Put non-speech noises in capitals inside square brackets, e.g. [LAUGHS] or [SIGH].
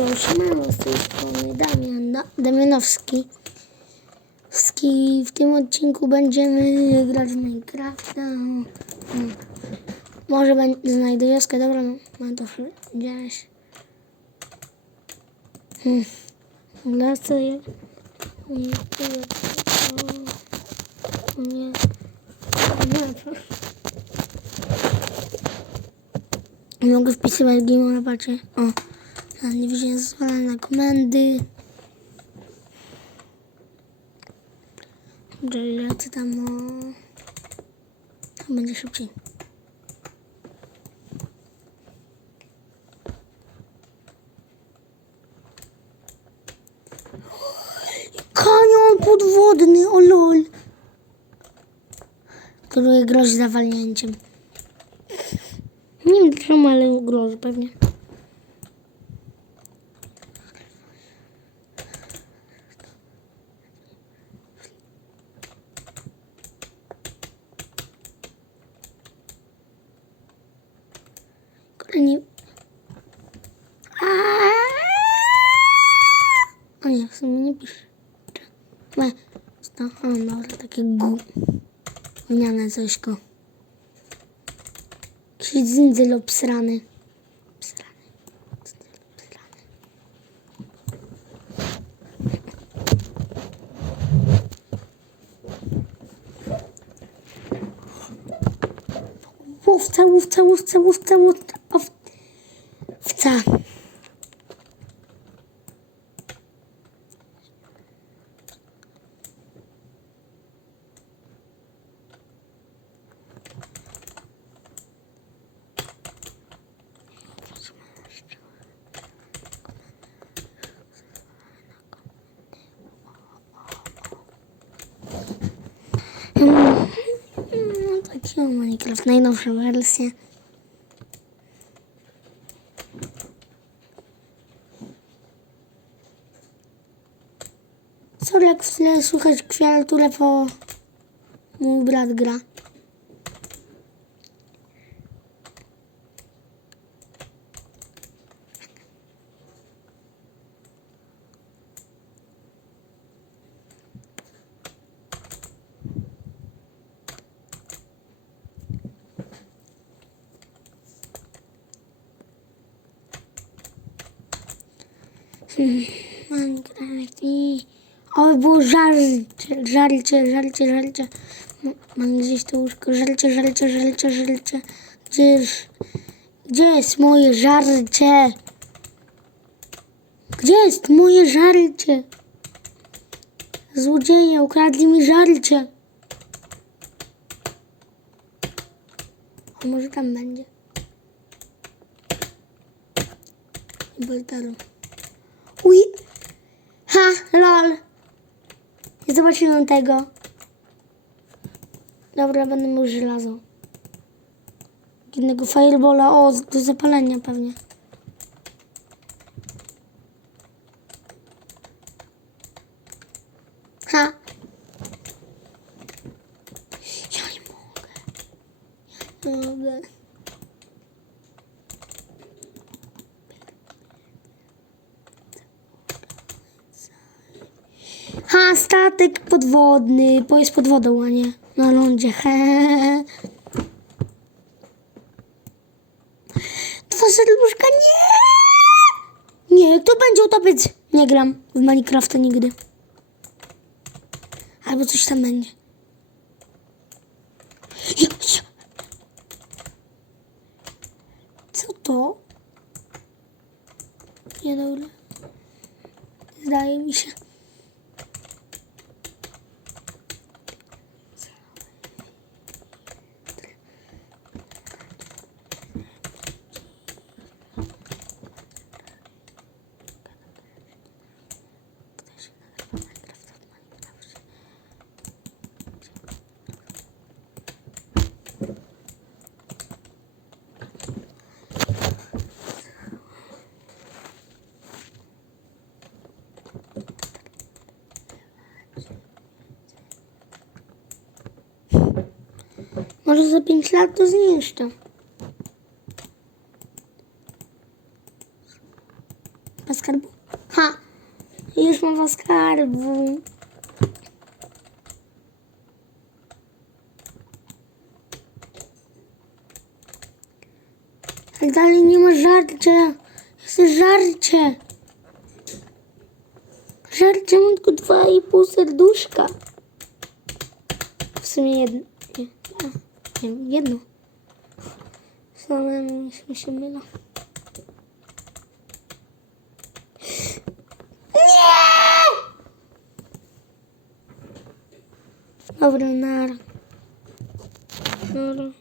Jo, siemano, z tej strony Damian da Damianowski. Ski. W tym odcinku będziemy grać w Minecrafta. Hmm. Może znajdę wioskę, dobra, no, mam to gdzieś. Hmm. Lecę je. Nie, nie. Nie, to- Mogę wpisywać game, patrzcie. O, ale nie widziałem zezwolenia na komendy. Dobrze, lecę tam o... Tam będzie szybciej. Kanion podwodny, o lol. Który grozi zawalnięciem. Nie wiem czemu, ale grozi pewnie. Kurde, nie... O nie, w sumie nie pisze. O dobra, takie gu... Wymiana cośko. Jakiś dzyndzel obsrany. Obsrany. Dzyndzel obsrany. Łowca, łowca, łowca, łowca, łowca. No Minecraft, najnowsza wersja. Sorry, jak w tle słychać kwiaturę, bo mój brat gra. Minecraft i... O, było żarcie, żarcie, żarcie, żarcie. Mam gdzieś to łóżko, żarcie, żarcie, żarcie, żarcie. Gdzież... Gdzie jest moje żarcie? Gdzie jest moje żarcie? Złodzieje ukradli mi żarcie. A może tam będzie? Boltaru. Ha, lol. Nie zobaczyłem tego. Dobra, będę miał żelazo. Innego firebola. O, do zapalenia pewnie. Ha. Ja nie mogę. Ja nie mogę. Ha, statek podwodny, bo jest pod wodą, a nie na lądzie. [LAUGHS] He. Dwa serduszka, nie! Nie, kto będzie utopić? Nie gram w Minecrafta nigdy. Albo coś tam będzie. Co to? Nie dobra. Zdaje mi się. Może za 5 lat to zniszczę. mapa skarbu. Ha! Już mapa skarbu. Ale dalej nie ma żarcia. Jest żarcie. Żarcie mam tylko dwa i pół serduszka. W sumie jedno. Nie, a, nie jedno. Same mi się mylą. Nie! Dobra, nara. Nara.